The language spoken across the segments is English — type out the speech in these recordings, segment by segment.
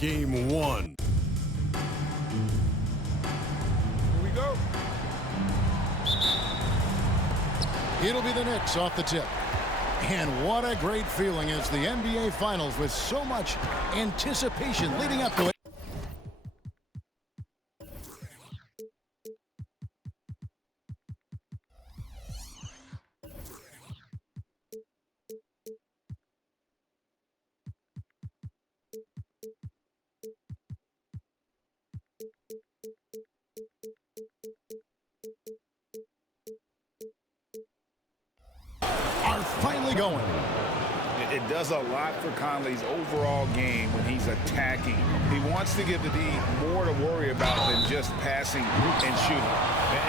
game one. Here we go. It'll be the Knicks off the tip. And what a great feeling is the NBA Finals with so much anticipation leading up to it. Are finally going. It does a lot for Conley's overall game when he's attacking. He wants to give the D more to worry about than just passing and shooting.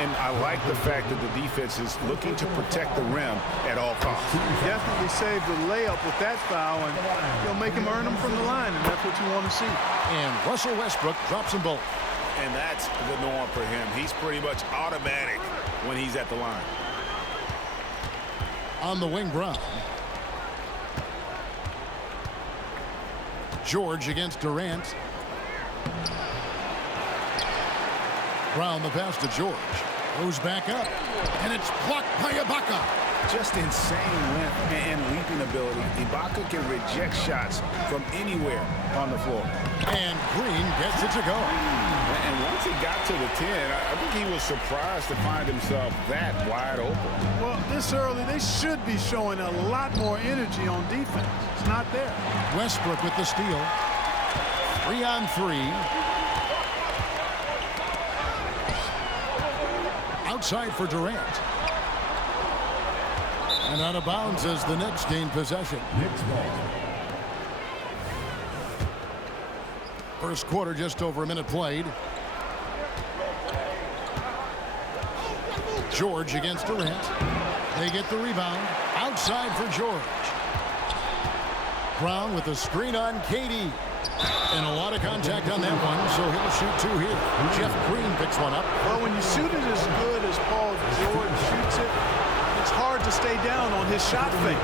And I like the fact that the defense is looking to protect the rim at all costs. Definitely saved the layup with that foul, and you'll make him earn them from the line, and that's what you want to see. And Russell Westbrook drops them both. And that's the norm for him. He's pretty much automatic when he's at the line. On the wing, Brown. George against Durant. Brown the pass to George. Goes back up. And it's blocked by Ibaka. Just insane length and leaping ability. Ibaka can reject shots from anywhere on the floor. And Green gets it to go. And once he got to the 10, I think he was surprised to find himself that wide open. Well, this early, they should be showing a lot more energy on defense. It's not there. Westbrook with the steal. 3-on-3. Outside for Durant. And out of bounds as the Knicks gain possession. Knicks ball. First quarter, just over a minute played. George against Durant. They get the rebound. Outside for George. Brown with the screen on KD. And a lot of contact on that one, so he'll shoot two here. Jeff Green picks one up. Well, when you shoot it as good as Paul George shoots it, it's hard to stay down on his shot fake.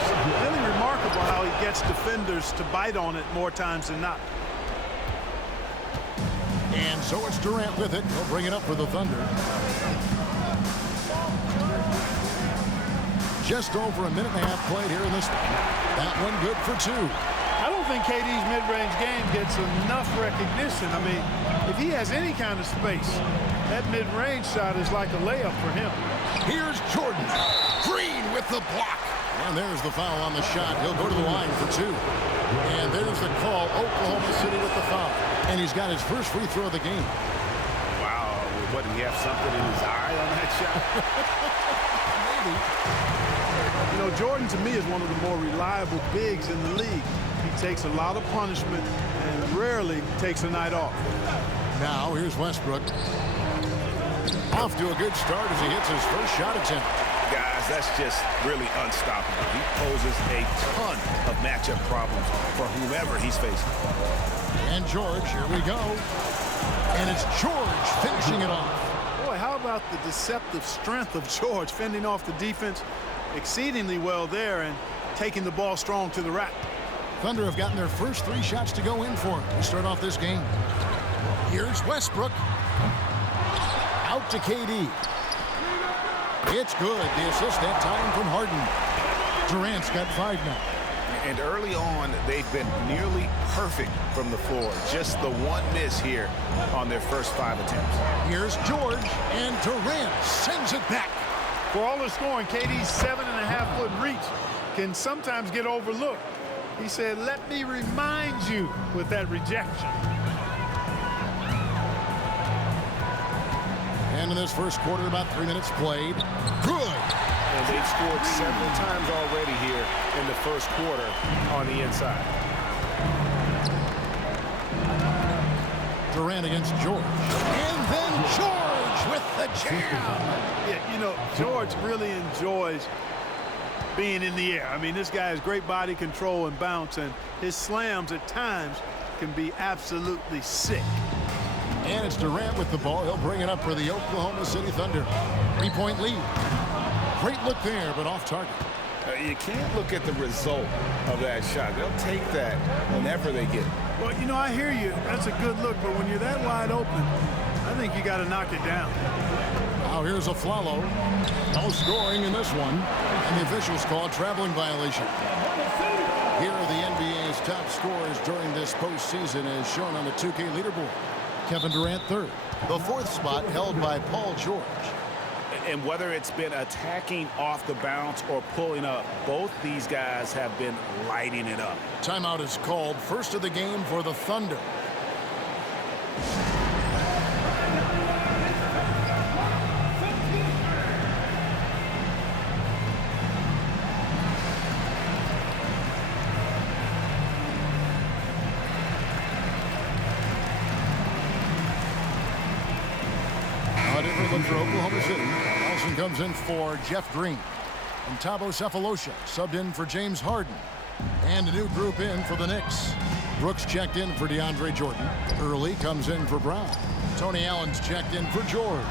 It's really remarkable how he gets defenders to bite on it more times than not. And so it's Durant with it. He'll bring it up for the Thunder. Just over a minute and a half played here in this one. That one good for two. I don't think KD's mid-range game gets enough recognition. I mean, if he has any kind of space, that mid-range shot is like a layup for him. Here's Jordan. Green with the block. And there's the foul on the shot. He'll go to the line for two. And there's the call. Oklahoma City with the foul. And he's got his first free throw of the game. Wow, what, did he have something in his eye on that shot? Maybe. You know, Jordan to me is one of the more reliable bigs in the league. He takes a lot of punishment and rarely takes a night off. Now here's Westbrook. Off to a good start as he hits his first shot attempt. Guys, that's just really unstoppable. He poses a ton of matchup problems for whomever he's facing. And George, here we go. And it's George finishing it off. Boy, how about the deceptive strength of George fending off the defense exceedingly well there and taking the ball strong to the rack. Thunder have gotten their first three shots to go in for to start off this game. Here's Westbrook. Out to KD. It's good. The assist that time from Harden. Durant's got 5 now. And early on, they've been nearly perfect from the floor. Just the one miss here on their first 5 attempts. Here's George, and Durant sends it back. For all the scoring, KD's 7.5-foot reach can sometimes get overlooked. He said, "Let me remind you," with that rejection. And in this first quarter, about 3 minutes played. Good. And they've scored several times already here in the first quarter on the inside. Durant against George. And then George with the jam. Yeah, you know, George really enjoys being in the air. I mean, this guy has great body control and bounce, and his slams at times can be absolutely sick. And it's Durant with the ball. He'll bring it up for the Oklahoma City Thunder. 3-point lead. Great look there, but off target. You can't look at the result of that shot. They'll take that whenever they get it. Well, you know, I hear you. That's a good look, but when you're that wide open, I think you got to knock it down. Now here's a Flalo. No scoring in this one. And the officials call a traveling violation. Here are the NBA's top scorers during this postseason as shown on the 2K leaderboard. Kevin Durant third. The fourth spot held by Paul George. And whether it's been attacking off the bounce or pulling up, both these guys have been lighting it up. Timeout is called. First of the game for the Thunder. For Oklahoma City, Nelson comes in for Jeff Green. And Thabo Sefolosha subbed in for James Harden. And a new group in for the Knicks. Brooks checked in for DeAndre Jordan. Early comes in for Brown. Tony Allen's checked in for George.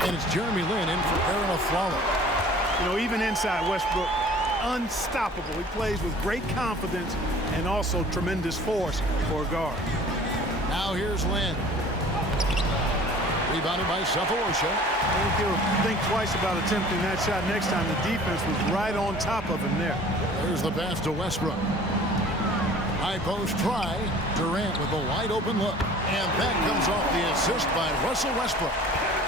And it's Jeremy Lin in for Aaron Aflalo. You know, even inside Westbrook, unstoppable. He plays with great confidence and also tremendous force for a guard. Now here's Lin. Rebounded by Sefolosha. I think he'll think twice about attempting that shot next time. The defense was right on top of him there. There's the pass to Westbrook. High post try. Durant with a wide open look. And that comes off the assist by Russell Westbrook.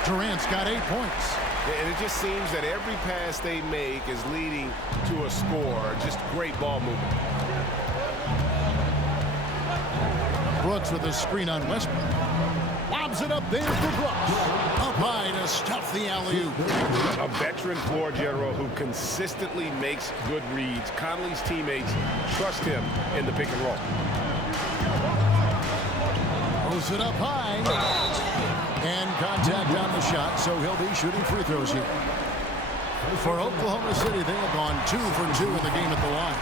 Durant's got 8 points. And it just seems that every pass they make is leading to a score. Just great ball movement. Brooks with a screen on Westbrook. Lobs it up there for Brooks. Up high to stuff the alley-oop. A veteran floor general who consistently makes good reads. Conley's teammates trust him in the pick and roll. Throws it up high. And contact on the shot, so he'll be shooting free throws here. For Oklahoma City, they have gone 2 for 2 in the game at the line.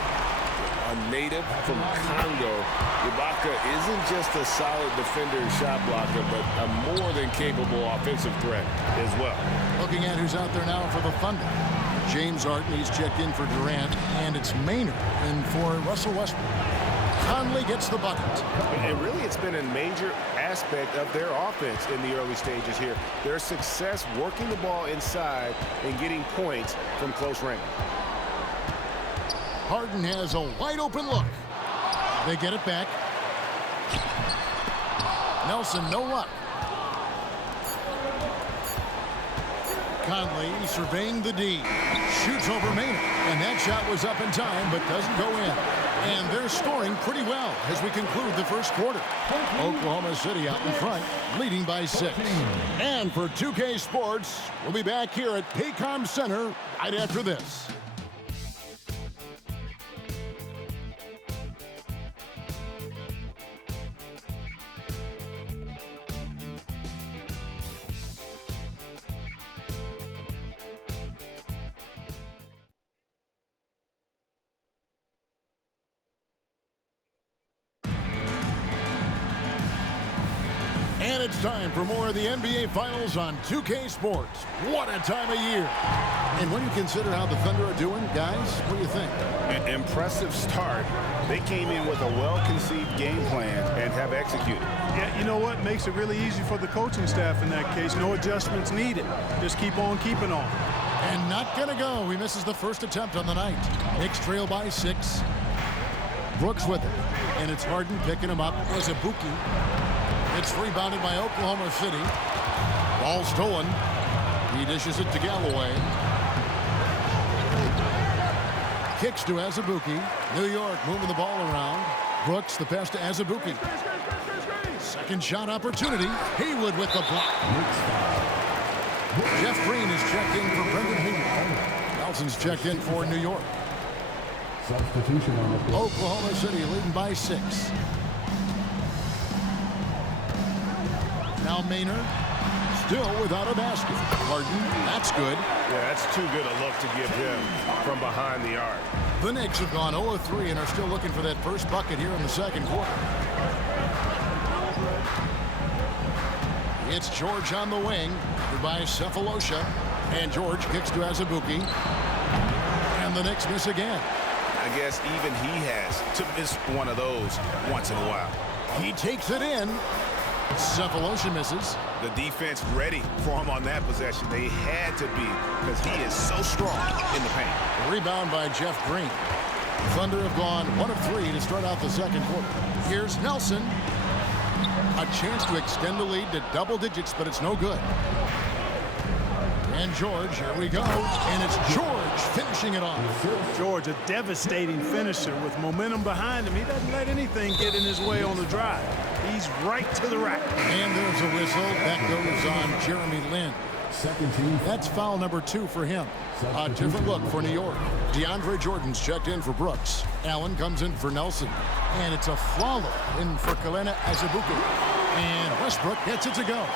A native from Congo, Ibaka isn't just a solid defender and shot blocker, but a more than capable offensive threat as well. Looking at who's out there now for the Thunder. James Harden, he's checked in for Durant, and it's Maynard in for Russell Westbrook. Conley gets the bucket. And really, it's been a major aspect of their offense in the early stages here. Their success working the ball inside and getting points from close range. Harden has a wide open look. They get it back. Nelson, no luck. Conley surveying the D. Shoots over Maynard. And that shot was up in time, but doesn't go in. And they're scoring pretty well as we conclude the first quarter. Oklahoma City out in front, leading by 6. And for 2K Sports, we'll be back here at Paycom Center right after this. And it's time for more of the NBA Finals on 2K Sports. What a time of year. And when you consider how the Thunder are doing, guys, what do you think? An impressive start. They came in with a well-conceived game plan and have executed. Yeah, you know what? Makes it really easy for the coaching staff in that case. No adjustments needed. Just keep on keeping on. And not going to go. He misses the first attempt on the night. Knicks trail by 6. Brooks with it. And it's Harden picking him up as a Buki. It's rebounded by Oklahoma City. Ball stolen. He dishes it to Galloway. Kicks to Azubuike. New York moving the ball around. Brooks, the pass to Azubuike. Second shot opportunity. Haywood with the block. Jeff Green is checked in for Brendan Haywood. Nelson's checked in for New York. Substitution on the floor. Oklahoma City leading by 6. Now Maynard, still without a basket. Harden, that's good. Yeah, that's too good a look to give him from behind the arc. The Knicks have gone 0-3 and are still looking for that first bucket here in the second quarter. It's George on the wing, by Sefolosha. And George kicks to Azubuike. And And the Knicks miss again. I guess even he has to miss one of those once in a while. He takes it in. Cephalosha misses. The defense ready for him on that possession. They had to be because he is so strong in the paint. Rebound by Jeff Green. Thunder have gone 1 of 3 to start out the second quarter. Here's Nelson. A chance to extend the lead to double digits, but it's no good. And George, here we go. And it's George finishing it off. George, a devastating finisher with momentum behind him. He doesn't let anything get in his way on the drive. He's right to the rack. And there's a whistle. That goes on Jeremy Lin. Second team. That's foul number 2 for him. A different look for New York. DeAndre Jordan's checked in for Brooks. Allen comes in for Nelson. And it's a flawless in for Kalena Azubuike. And Westbrook gets it to go.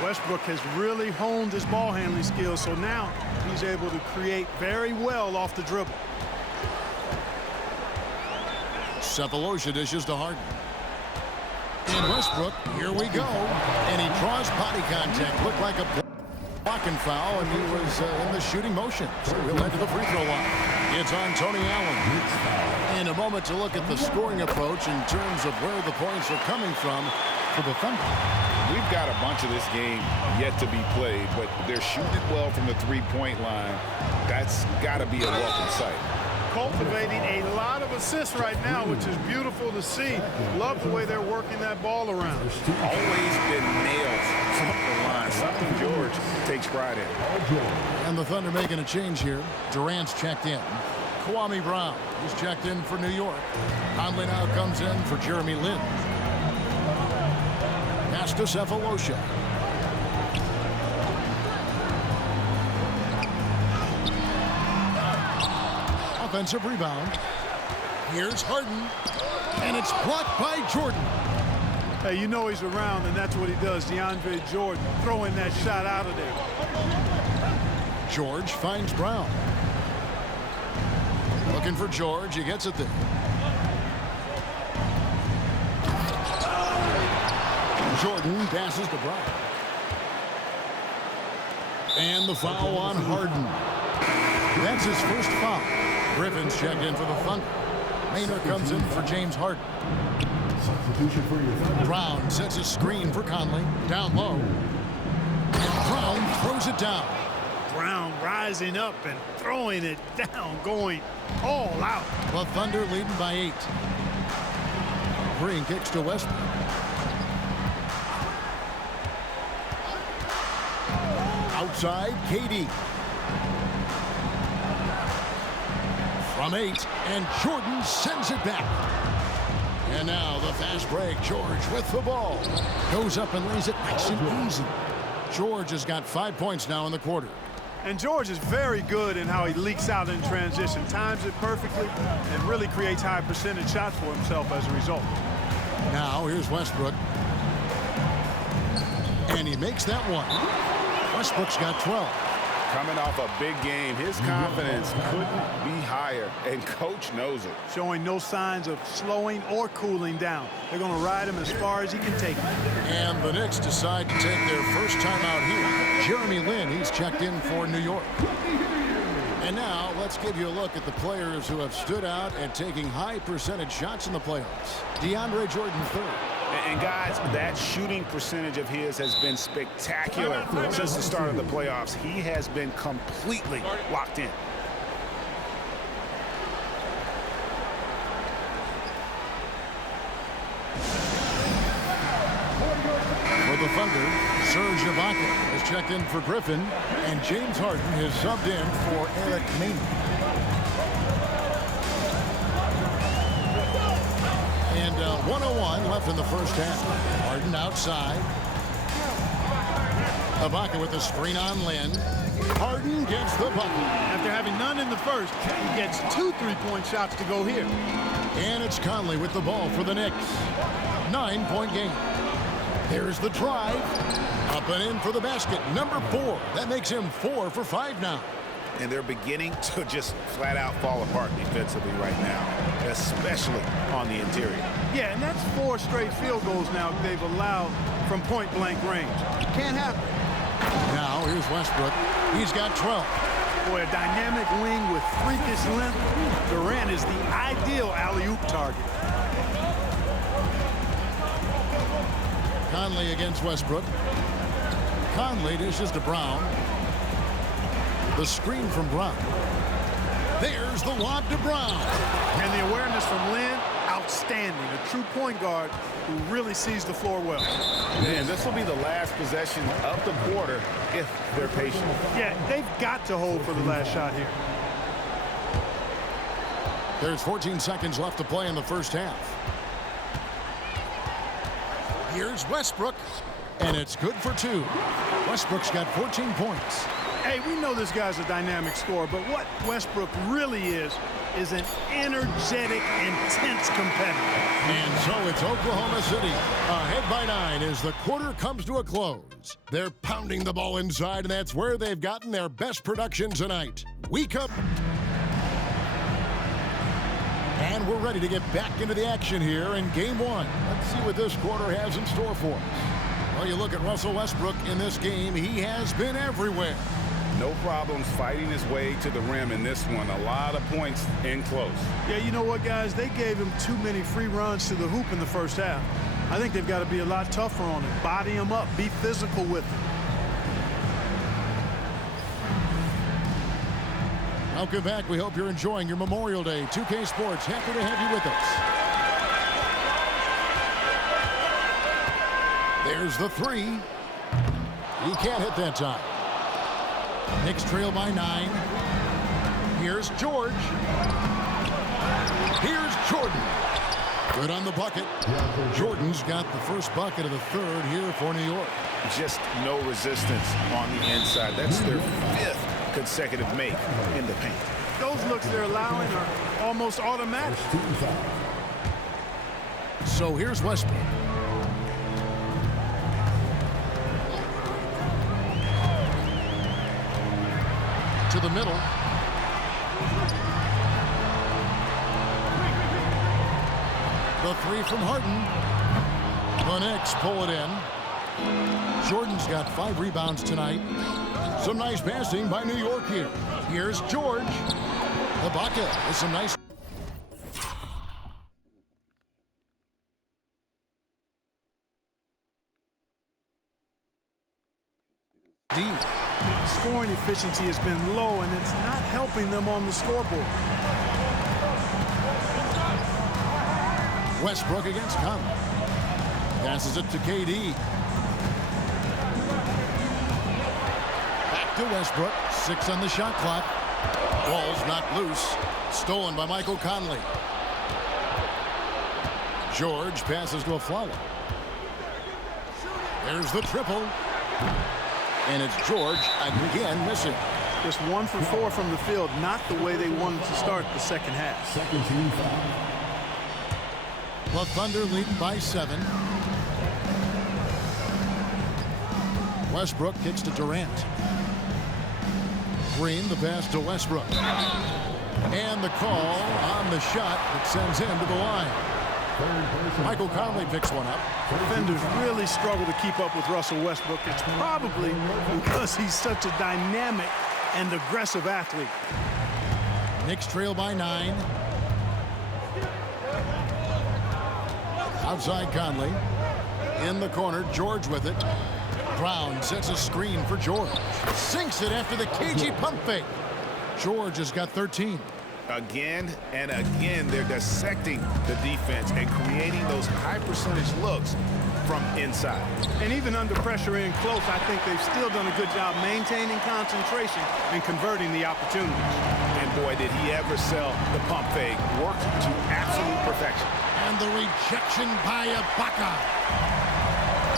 Westbrook has really honed his ball handling skills, so now he's able to create very well off the dribble. Cephalosha dishes to Harden. And Westbrook, here we go. And he draws body contact. Looked like a blocking foul, and he was in the shooting motion. So he'll head to the free throw line. It's on Tony Allen. In a moment to look at the scoring approach in terms of where the points are coming from for the Thunder. We've got a bunch of this game yet to be played, but they're shooting it well from the three-point line. That's got to be a welcome sight. Cultivating a lot of assists right now, which is beautiful to see. Love the way they're working that ball around. Always been nails from the line. Something George takes pride in. And the Thunder making a change here. Durant's checked in. Kwame Brown is checked in for New York. Conley now comes in for Jeremy Lin. Pass to Cephalosha. Offensive rebound. Here's Harden. And it's blocked by Jordan. Hey, you know he's around, and that's what he does. DeAndre Jordan throwing that shot out of there. George finds Brown. Looking for George. He gets it there. Jordan passes to Brown. And the foul on Harden. That's his first foul. Griffin's checked in for the Thunder. Maynard comes in for James Harden. Substitution for your Thunder. Brown sets a screen for Conley. Down low. And Brown throws it down. Brown rising up and throwing it down, going all out. The Thunder leading by 8. Green kicks to Westbrook. Outside, KD. From 8, and Jordan sends it back. And now the fast break. George with the ball. Goes up and lays it nice and easy. George has got 5 points now in the quarter. And George is very good in how he leaks out in transition, times it perfectly, and really creates high percentage shots for himself as a result. Now here's Westbrook. And he makes that one. Westbrook's got 12. Coming off a big game, his confidence couldn't be higher, and coach knows it. Showing no signs of slowing or cooling down. They're going to ride him as far as he can take him. And the Knicks decide to take their first time out here. Jeremy Lin, he's checked in for New York. And now let's give you a look at the players who have stood out and taking high percentage shots in the playoffs. DeAndre Jordan third. And guys, that shooting percentage of his has been spectacular since the start of the playoffs. He has been completely locked in. For the Thunder, Serge Ibaka has checked in for Griffin, and James Harden has subbed in for Eric Maynard. And 1:01 left in the first half. Harden outside. Ibaka with the screen on Lin. Harden gets the bucket. After having none in the first, he gets 2 3-point shots to go here. And it's Conley with the ball for the Knicks. 9-point game. There's the drive. Up and in for the basket. Number 4. That makes him 4 for 5 now. And they're beginning to just flat out fall apart defensively right now, especially on the interior. Yeah, and that's 4 straight field goals now they've allowed from point-blank range. Can't happen. Now here's Westbrook. He's got 12. Boy, a dynamic wing with freakish length. Durant is the ideal alley-oop target. Conley against Westbrook. Conley dishes to Brown. The screen from Brown. There's the lob to Brown. And the awareness from Lin, outstanding. A true point guard who really sees the floor well. Man, this will be the last possession of the quarter if they're patient. Yeah, they've got to hold for the last shot here. There's 14 seconds left to play in the first half. Here's Westbrook, and it's good for 2. Westbrook's got 14 points. Hey, we know this guy's a dynamic scorer, but what Westbrook really is an energetic, intense competitor. And so it's Oklahoma City ahead by 9 as the quarter comes to a close. They're pounding the ball inside, and that's where they've gotten their best production tonight. We come. And we're ready to get back into the action here in Game 1. Let's see what this quarter has in store for us. Well, you look at Russell Westbrook in this game, he has been everywhere. No problems fighting his way to the rim in this one. A lot of points in close. Yeah, you know what, guys? They gave him too many free runs to the hoop in the first half. I think they've got to be a lot tougher on him. Body him up. Be physical with him. Welcome back. We hope you're enjoying your Memorial Day. 2K Sports, happy to have you with us. There's the 3. He can't hit that time. Knicks trail by 9. Here's George. Here's Jordan. Good on the bucket. Jordan's got the first bucket of the third here for New York. Just no resistance on the inside. That's their 5th consecutive make in the paint. Those looks they're allowing are almost automatic. So here's Westbrook. To the middle. The 3 from Harden. The Knicks pull it in. Jordan's got 5 rebounds tonight. Some nice passing by New York here. Here's George. Ibaka with some nice. Deep. Scoring efficiency has been low, and it's not helping them on the scoreboard. Westbrook against Conley. Passes it to KD. Back to Westbrook. 6 on the shot clock. Ball's knocked loose. Stolen by Michael Conley. George passes to a Afflalo. There's the triple. And it's George again missing. Just 1 for 4 from the field. Not the way they wanted to start the second half. Second team foul. The Thunder leading by 7. Westbrook kicks to Durant. Green, the pass to Westbrook. And the call on the shot that sends him to the line. Michael Conley picks one up. Defenders really struggle to keep up with Russell Westbrook. It's probably because he's such a dynamic and aggressive athlete. Knicks trail by 9. Outside Conley. In the corner, George with it. Brown sets a screen for George. Sinks it after the cagey pump fake. George has got 13. Again and again, they're dissecting the defense and creating those high percentage looks from inside. And even under pressure in close, I think they've still done a good job maintaining concentration and converting the opportunities. And boy, did he ever sell the pump fake. Worked to absolute perfection. And the rejection by Ibaka.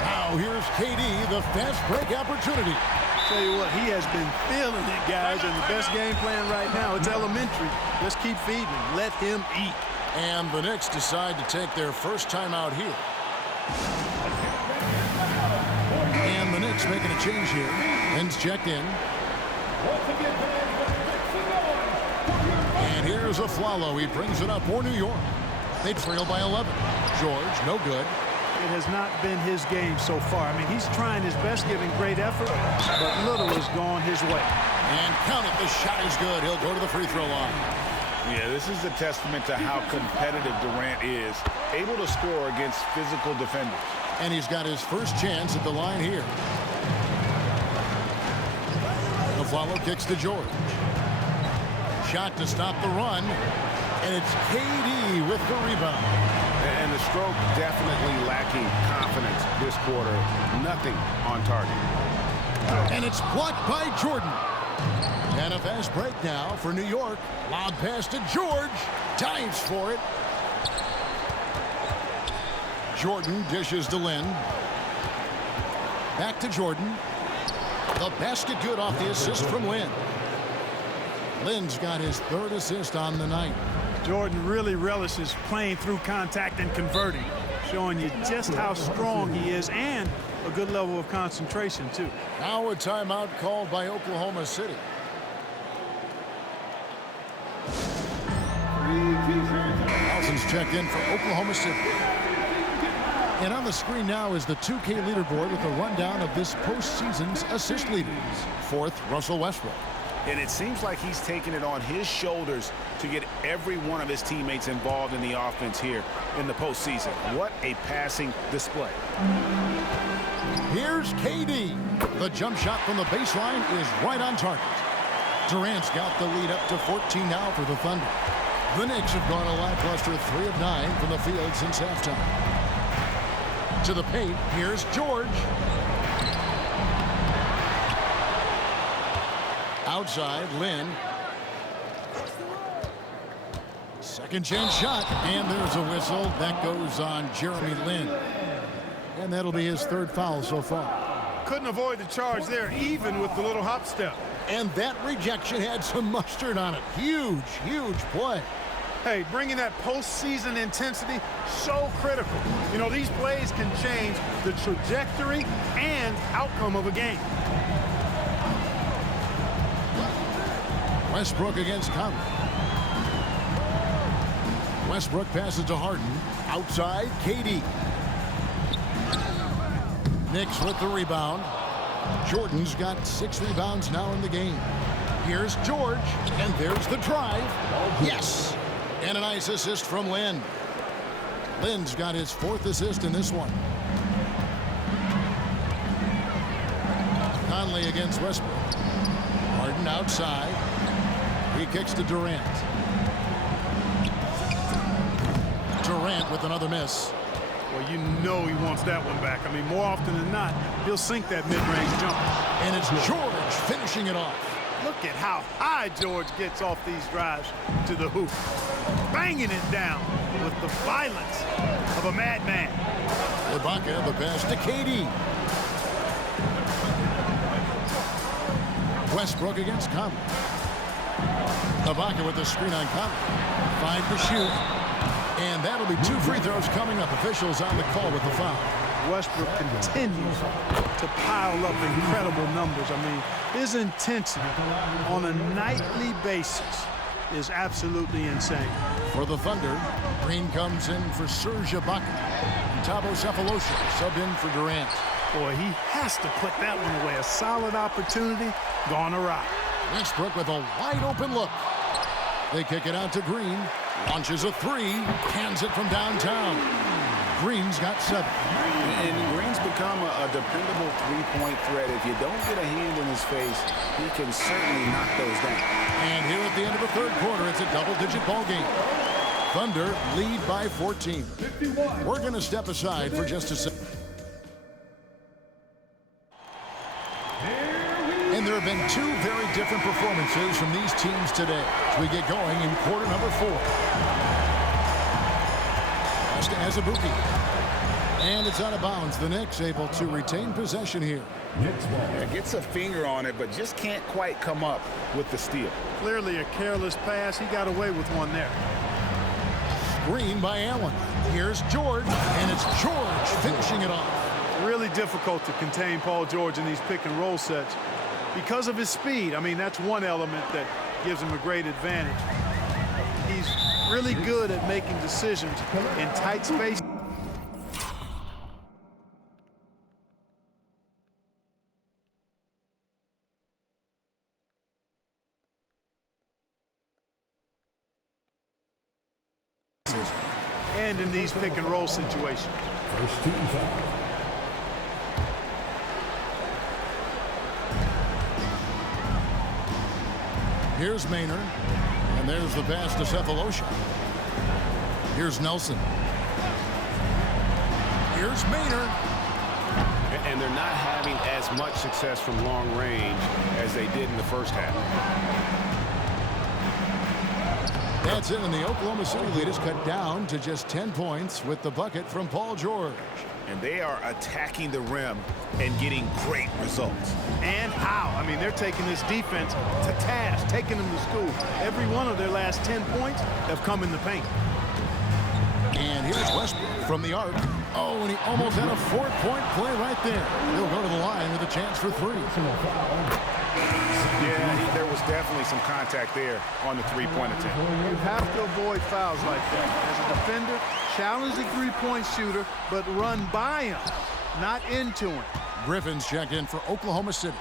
Now here's KD, the fast break opportunity. Tell you what, he has been feeling it, guys, and the best game plan right now, it's elementary. Just keep feeding him. Let him eat. And the Knicks decide to take their first time out here. And the Knicks making a change here. Ben's checked in. And here's Afflalo. He brings it up for New York. They trail by 11. George, no good. it has not been his game so far. I mean, he's trying his best, giving great effort, but little has gone his way. And count it, the shot is good. He'll go to the free throw line. Yeah, this is a testament to how competitive Durant is, able to score against physical defenders. And he's got his first chance at the line here. The follow kicks to George. Shot to stop the run. And it's KD with the rebound. And the stroke definitely lacking confidence this quarter. Nothing on target. And it's blocked by Jordan. And a fast break now for New York. Loud pass to George. Dives for it. Jordan dishes to Lynn. Back to Jordan. The basket good off the assist from Lynn. Lynn's got his third assist on the night. Jordan really relishes playing through contact and converting, showing you just how strong he is and a good level of concentration, too. Now a timeout called by Oklahoma City. Nelson's checked in for Oklahoma City. And on the screen now is the 2K leaderboard with a rundown of this postseason's assist leaders. Fourth, Russell Westbrook. And it seems like he's taking it on his shoulders to get every one of his teammates involved in the offense here in the postseason. What a passing display. Here's KD. The jump shot from the baseline is right on target. Durant's got the lead up to 14 now for the Thunder. The Knicks have gone a lackluster 3 of 9 from the field since halftime. To the paint, here's George. Outside, Lynn. Second chance shot, and there's a whistle. That goes on Jeremy Lin. And that'll be his third foul so far. Couldn't avoid the charge there, even with the little hop step. And that rejection had some mustard on it. Huge, huge play. Hey, bringing that postseason intensity, so critical. You know, these plays can change the trajectory and outcome of a game. Westbrook against Conley. Westbrook passes to Harden. Outside, KD. Knicks with the rebound. Jordan's got 6 rebounds now in the game. Here's George, and there's the drive. Yes! And a nice assist from Lynn. Lynn's got his 4th assist in this one. Conley against Westbrook. Harden outside. He kicks to Durant. Durant with another miss. Well, you know he wants that one back. I mean, more often than not, he'll sink that mid-range jumper. And it's George finishing it off. Look at how high George gets off these drives to the hoop. Banging it down with the violence of a madman. Ibaka, the pass to KD. Westbrook against Conley. Ibaka with the screen on Conley. 5 to shoot. And that'll be 2 free throws coming up. Officials on the call with the foul. Westbrook continues to pile up incredible numbers. I mean, his intensity on a nightly basis is absolutely insane. For the Thunder, Green comes in for Serge Ibaka. And Thabo Sefolosha subbed in for Durant. Boy, he has to put that one away. A solid opportunity gone awry. Westbrook with a wide open look. They kick it out to Green. Launches a 3. Hands it from downtown. Green's got 7. And Green's become a dependable three-point threat. If you don't get a hand in his face, he can certainly knock those down. And here at the end of the third quarter, it's a double-digit ball game. Thunder lead by 14. We're going to step aside for just a second. And there have been 2 very different performances from these teams today as we get going in quarter number 4. Costa has a bookie. And it's out of bounds. The Knicks able to retain possession here. Yeah, gets a finger on it, but just can't quite come up with the steal. Clearly a careless pass. He got away with one there. Screen by Allen. Here's George, and it's George finishing it off. Really difficult to contain Paul George in these pick and roll sets because of his speed. I mean, that's one element that gives him a great advantage. He's really good at making decisions in tight space. nice pick and roll situation. First team foul. Here's Maynard, and there's the pass to Cephalosha. Here's Nelson. Here's Maynard. And they're not having as much success from long range as they did in the first half. That's it, and the Oklahoma City lead is cut down to just 10 points with the bucket from Paul George. And they are attacking the rim and getting great results. And how? I mean, they're taking this defense to task, taking them to school. Every one of their last 10 points have come in the paint. And here's Westbrook from the arc. Oh, and he almost had a 4-point play right there. He'll go to the line with a chance for 3. Yeah, there was definitely some contact there on the three-point attempt. You have to avoid fouls like that. As a defender, challenge the three-point shooter, but run by him, not into him. Griffin's checked in for Oklahoma City.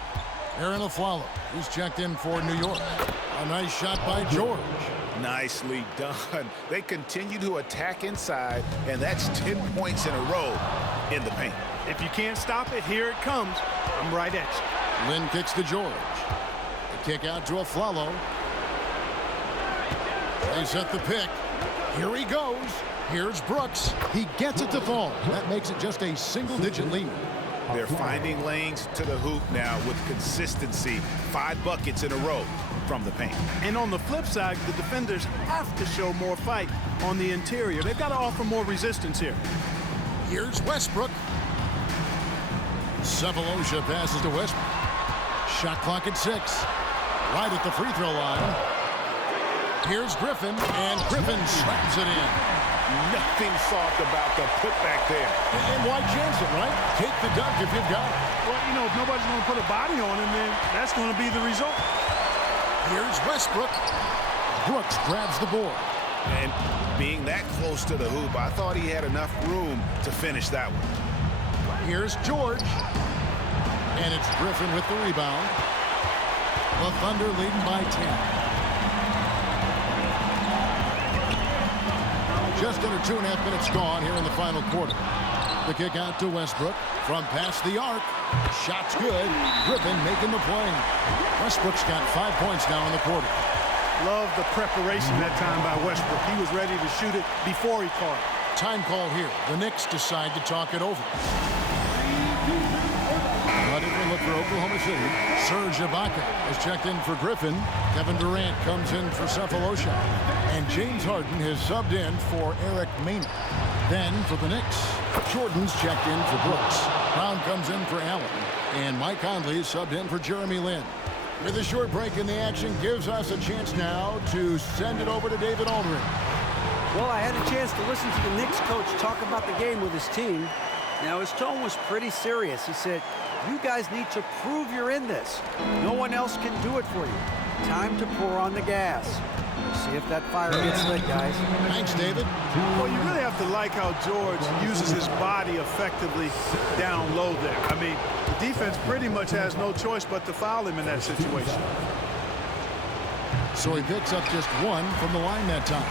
Aaron Aflalo, he's checked in for New York. A nice shot by George. Nicely done. They continue to attack inside, and that's 10 points in a row in the paint. If you can't stop it, here it comes. I'm right at you. Lynn kicks to George. The kick out to Aflalo. They set the pick. Here he goes. Here's Brooks. He gets it to fall. That makes it just a single-digit lead. They're finding lanes to the hoop now with consistency. 5 buckets in a row from the paint. And on the flip side, the defenders have to show more fight on the interior. They've got to offer more resistance here. Here's Westbrook. Cephalosha passes to Westbrook. Shot clock at 6. Right at the free throw line. Here's Griffin, and Griffin slams it in. Nothing soft about the putback there. And why chance it, right? Take the dunk if you've got it. Well, you know, if nobody's going to put a body on him, then that's going to be the result. Here's Westbrook. Brooks grabs the board. And being that close to the hoop, I thought he had enough room to finish that one. Here's George. And it's Griffin with the rebound. The Thunder leading by 10. Just under 2.5 minutes gone here in the final quarter. The kick out to Westbrook from past the arc. Shot's good. Griffin making the play. Westbrook's got 5 points now in the quarter. Love the preparation that time by Westbrook. He was ready to shoot it before he caught it. Time call here. The Knicks decide to talk it over. A different look for Oklahoma City. Serge Ibaka has checked in for Griffin. Kevin Durant comes in for Cephalosha. And James Harden has subbed in for Eric Maynard. Then for the Knicks, Jordan's checked in for Brooks. Brown comes in for Allen. And Mike Conley is subbed in for Jeremy Lin. With a short break in the action gives us a chance now to send it over to David Aldridge. Well, I had a chance to listen to the Knicks coach talk about the game with his team. Now, his tone was pretty serious. He said, you guys need to prove you're in this. No one else can do it for you. Time to pour on the gas. See if that fire gets lit, guys. Thanks, David. Well, you really have to like how George uses his body effectively down low there. I mean, the defense pretty much has no choice but to foul him in that situation. So he picks up just 1 from the line that time.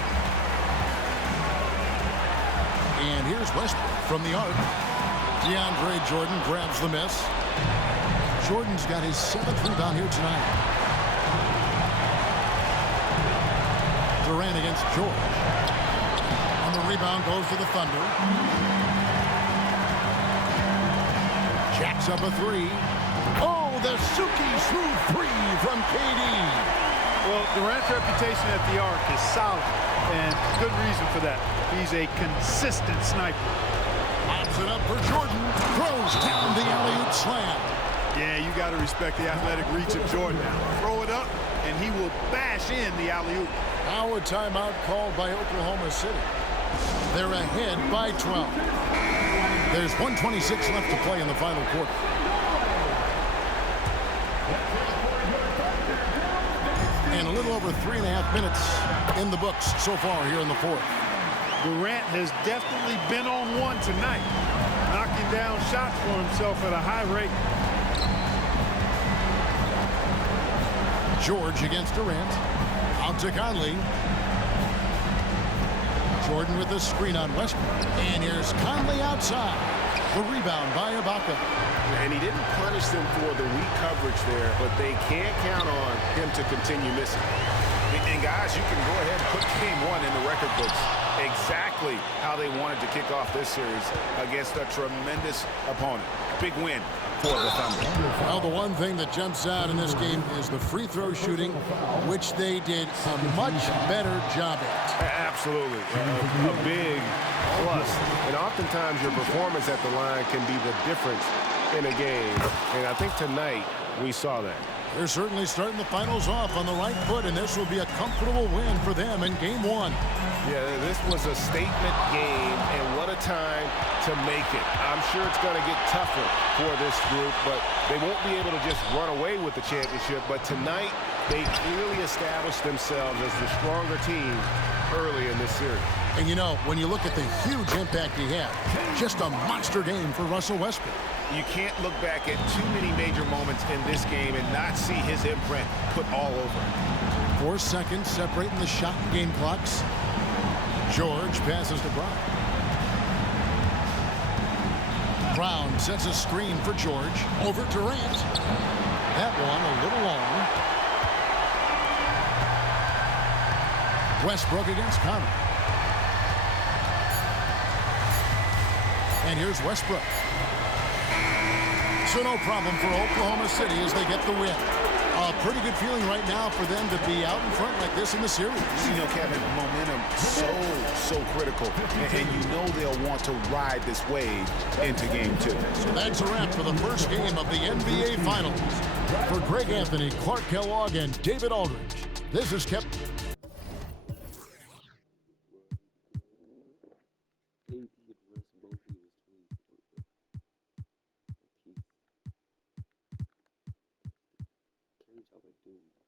And here's Westbrook from the arc. DeAndre Jordan grabs the miss. Jordan's got his 7th rebound here tonight. Durant against George. And the rebound goes to the Thunder. Jacks up a 3. Oh, the Suki smooth 3 from KD. Well, Durant's reputation at the arc is solid, and good reason for that. He's a consistent sniper. Pops it up for Jordan. Throws down the alley-oop slam. Yeah, you got to respect the athletic reach of Jordan now. Throw it up, and he will bash in the alley-oop. Now a timeout called by Oklahoma City. They're ahead by 12. There's 1:26 left to play in the final quarter. And a little over 3.5 minutes in the books so far here in the fourth. Durant has definitely been on one tonight, knocking down shots for himself at a high rate. George against Durant. Out to Conley. Jordan with the screen on Westbrook. And here's Conley outside. The rebound by Ibaka. And he didn't punish them for the weak coverage there, but they can't count on him to continue missing. And guys, you can go ahead and put game one in the record books. Exactly how they wanted to kick off this series against a tremendous opponent. Big win for the Thunder. Well, the one thing that jumps out in this game is the free throw shooting, which they did a much better job at. Absolutely. A big plus. And oftentimes your performance at the line can be the difference in a game. And I think tonight we saw that. They're certainly starting the finals off on the right foot, and this will be a comfortable win for them in game one. Yeah, this was a statement game, and what a time to make it. I'm sure it's going to get tougher for this group, but they won't be able to just run away with the championship. But tonight, they clearly established themselves as the stronger team early in this series. And you know, when you look at the huge impact he had, just a monster game for Russell Westbrook. You can't look back at too many major moments in this game and not see his imprint put all over it. 4 seconds separating the shot and game clocks. George passes to Brown. Brown sets a screen for George. Over Durant. That one a little long. Westbrook against Conley. And here's Westbrook. So no problem for Oklahoma City as they get the win. A pretty good feeling right now for them to be out in front like this in the series. You know, Kevin, momentum so critical. And you know they'll want to ride this wave into game two. So that's a wrap for the first game of the NBA Finals. For Greg Anthony, Clark Kellogg, and David Aldridge, this is Kevin. Can't you tell by doing that?